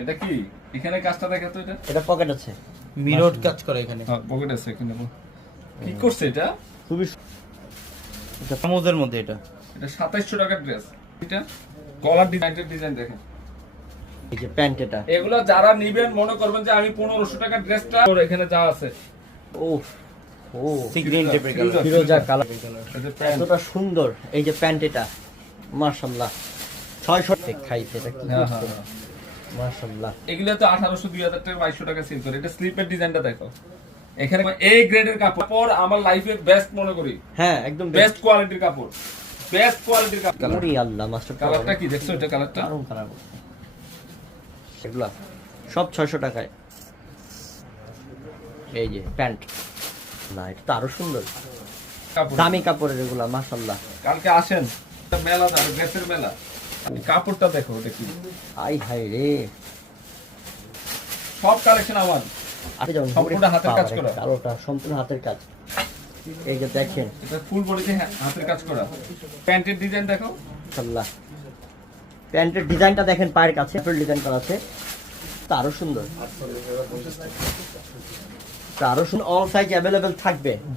এটা কি এখানে কাজটা দেখা তো এটা এটা পকেট আছে, মিরর কাজ করে এখানে। হ্যাঁ পকেট আছে এখানে কি করছে এটা খুবই এটা কামোদের মধ্যে এটা 2700 টাকার ড্রেস এটা কলার ডিজাইন দেখেন এই যে প্যান্ট এটা। এগুলো যারা নিবেন মনে করবেন যে আমি 1500 টাকার ড্রেসটা এখানে যা আছে ও ও সিগ্রিন টেপের কালার, ফিরোজা ফিরোজা কালার, এটা প্যান্ট এতটা সুন্দর। এই যে প্যান্ট এটা মাশাআল্লাহ 600 খাইছে এটা কি হ্যাঁ, করছে হ্যাঁ। মাশাআল্লাহ। এগুলো তো 1800 2000 টাকা 2200 টাকা সেল করে এটা স্লিপের ডিজাইনটা দেখো এখানে এই গ্রেডের কাপড় আমার লাইফে বেস্ট মনে করি হ্যাঁ একদম বেস্ট কোয়ালিটির কাপড় বেস্ট কোয়ালিটির কাপড় ওরে আল্লাহ মাস্টার কালারটা কি দেখছো এটা কালারটা দারুণ কালার। এগুলা সব 600 টাকায়। এই যে প্যান্ট না এটা তো আরো সুন্দর, কাপড় দামি কাপড়ের এগুলা মাশাআল্লাহ। কালকে আসেন এটা মেলা যাবে ড্রেসের মেলা কাপড়টা দেখো এটা কি আই হাই রে, সব কালেকশন আমার আরে যেমন সম্পূর্ণ হাতের কাজ করা। কালোটা সম্পূর্ণ হাতের কাজ। এই যে দেখেন এটা ফুল বডিতে হাতের কাজ করা প্যান্টের ডিজাইন দেখো মাশাআল্লাহ, প্যান্টের ডিজাইনটা দেখেন, পায়ের কাছে ফুল ডিজাইন করা আছে, তা আরো সুন্দর, তা আরো সুন্দর। অল সাইজ অ্যাভেলেবেল থাকবে। যে